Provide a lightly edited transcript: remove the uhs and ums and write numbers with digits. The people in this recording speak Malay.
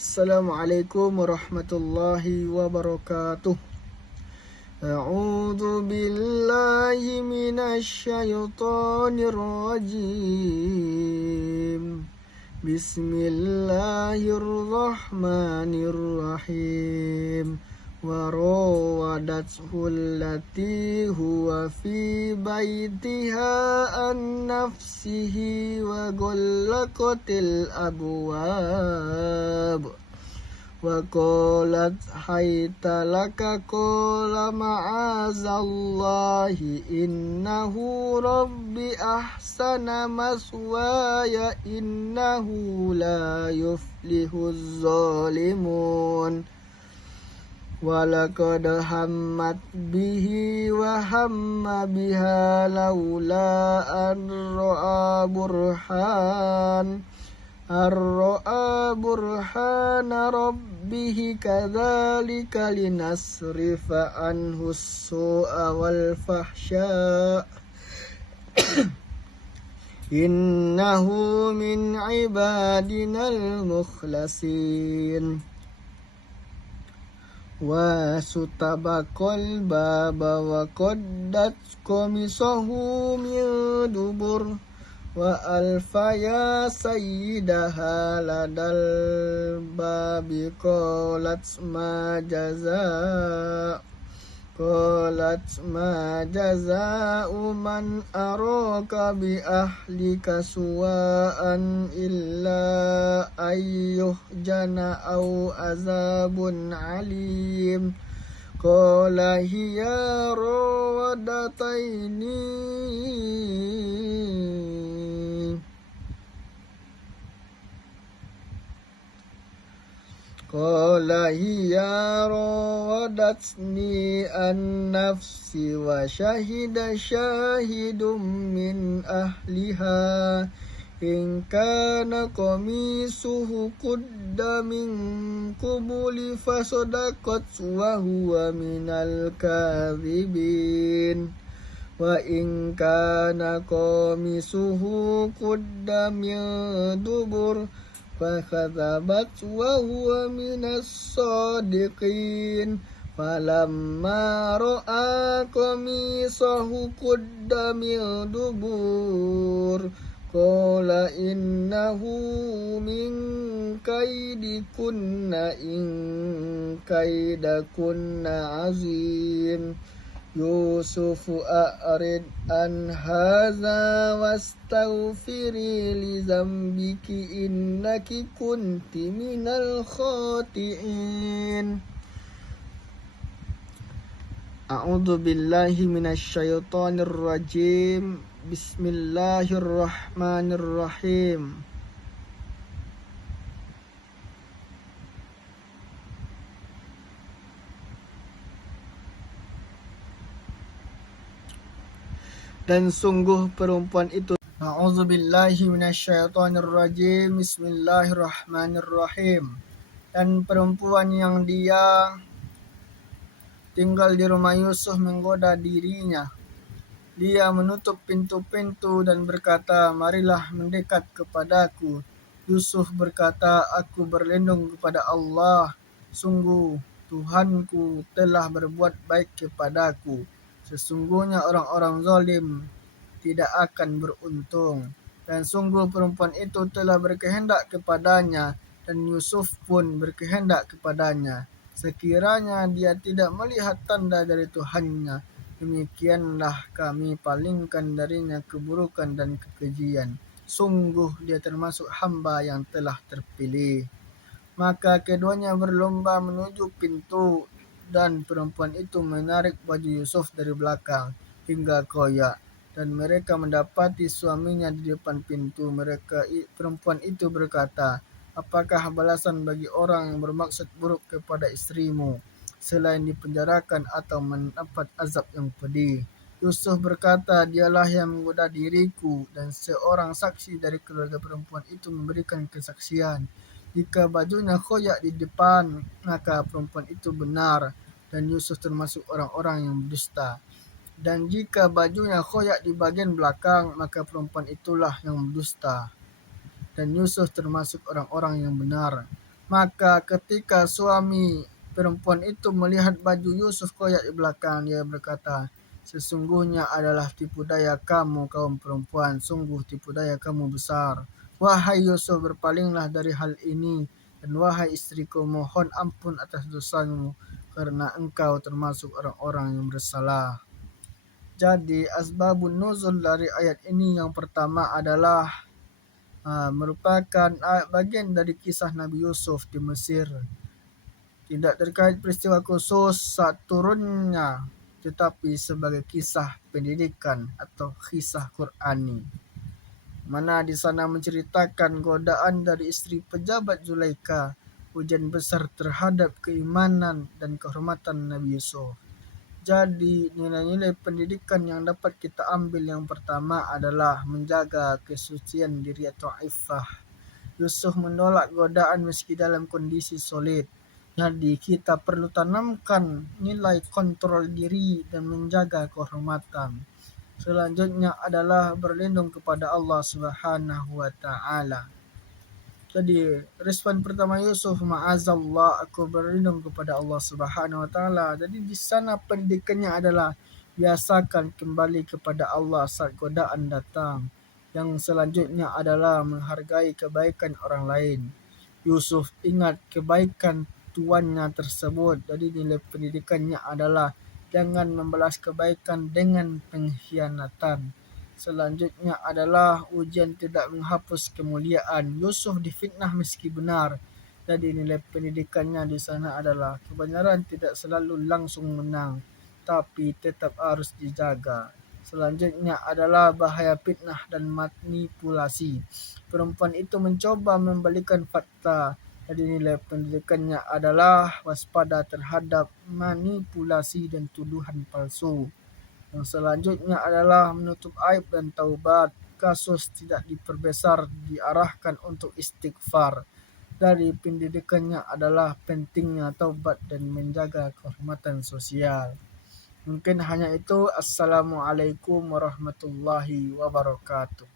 Assalamualaikum warahmatullahi wabarakatuh. A'udzu billahi minasy syaithanir rajim. Bismillahirrahmanirrahim. وراودته التي هو في بيتها عن نفسه وغلقت الأبواب وقالت هيت لك قال معاذ الله إنه ربي أحسن مثواي إنه لا يفلح الظالمون ولقد همت به وهم بها لولا أن رأى برهان ربه كذلك لنصرف عنه السوء والفحشاء إنه من عبادنا المخلصين وستبق الباب وقدت قميصه من دبر وألف يا سيدها لدى الباب قالت ما جزاء من أراك بأهلك سواء إلا أن يهجن أو عذاب عليم قال هي راودتني عن نفسي وشهد شاهد من أهلها إن كان قميصه قد من قبل فصدقت وهو من الكاذبين وإن كان قميصه قد من دبر فكذبت وهو من الصادقين فلما رأى قميصه قد من دبر قال إنه من كيدكن إن كيدكن عظيم يوسف أعرض عن هذا واستغفري لذنبك إنك كنت من الخاطئين أعوذ بالله من الشيطان الرجيم بسم الله الرحمن الرحيم Dan sungguh perempuan itu A'udzubillahi minasyaitonirrajim Bismillahirrahmanirrahim. Dan perempuan yang dia tinggal di rumah Yusuf menggoda dirinya. Dia menutup pintu-pintu dan berkata, marilah mendekat kepadaku. Yusuf berkata, aku berlindung kepada Allah. Sungguh Tuhanku telah berbuat baik kepadaku. Sesungguhnya orang-orang zalim tidak akan beruntung. Dan sungguh perempuan itu telah berkehendak kepadanya, dan Yusuf pun berkehendak kepadanya. Sekiranya dia tidak melihat tanda dari Tuhannya, demikianlah kami palingkan darinya keburukan dan kekejian. Sungguh dia termasuk hamba yang telah terpilih. Maka keduanya berlomba menuju pintu, dan perempuan itu menarik baju Yusuf dari belakang hingga koyak, dan mereka mendapati suaminya di depan pintu. Perempuan itu berkata, apakah balasan bagi orang yang bermaksud buruk kepada istrimu selain dipenjarakan atau mendapat azab yang pedih? Yusuf berkata, dialah yang menggoda diriku, dan seorang saksi dari keluarga perempuan itu memberikan kesaksian. Jika bajunya koyak di depan, maka perempuan itu benar, dan Yusuf termasuk orang-orang yang berdusta. Dan jika bajunya koyak di bagian belakang, maka perempuan itulah yang berdusta, dan Yusuf termasuk orang-orang yang benar. Maka ketika suami perempuan itu melihat baju Yusuf koyak di belakang, dia berkata, "Sesungguhnya adalah tipu daya kamu kaum perempuan, sungguh tipu daya kamu besar. Wahai Yusuf, berpalinglah dari hal ini, dan wahai istriku, mohon ampun atas dosamu, karena engkau termasuk orang-orang yang bersalah." Jadi asbabun nuzul dari ayat ini yang pertama adalah merupakan bagian dari kisah Nabi Yusuf di Mesir. Tidak terkait peristiwa khusus saat turunnya, tetapi sebagai kisah pendidikan atau kisah Qur'ani, mana di sana menceritakan godaan dari istri pejabat Zulaikha, ujian besar terhadap keimanan dan kehormatan Nabi Yusuf. Jadi nilai-nilai pendidikan yang dapat kita ambil yang pertama adalah menjaga kesucian diri atau iffah. Yusuf menolak godaan meski dalam kondisi sulit. Jadi kita perlu tanamkan nilai kontrol diri dan menjaga kehormatan. Selanjutnya adalah berlindung kepada Allah Subhanahu wa taala. Jadi respon pertama Yusuf, ma'azallah, aku berlindung kepada Allah Subhanahu wa taala. Jadi di sana pendidikannya adalah biasakan kembali kepada Allah saat godaan datang. Yang selanjutnya adalah menghargai kebaikan orang lain. Yusuf ingat kebaikan tuannya tersebut. Jadi nilai pendidikannya adalah jangan membalas kebaikan dengan pengkhianatan. Selanjutnya adalah ujian tidak menghapus kemuliaan. Yusuf difitnah meski benar. Jadi nilai pendidikannya di sana adalah kebenaran tidak selalu langsung menang, tapi tetap harus dijaga. Selanjutnya adalah bahaya fitnah dan manipulasi. Perempuan itu mencoba membalikan fakta. Jadi nilai pendidikannya adalah waspada terhadap manipulasi dan tuduhan palsu. Yang selanjutnya adalah menutup aib dan taubat. Kasus tidak diperbesar, diarahkan untuk istighfar. Dari pendidikannya adalah pentingnya taubat dan menjaga kehormatan sosial. Mungkin hanya itu. Assalamualaikum warahmatullahi wabarakatuh.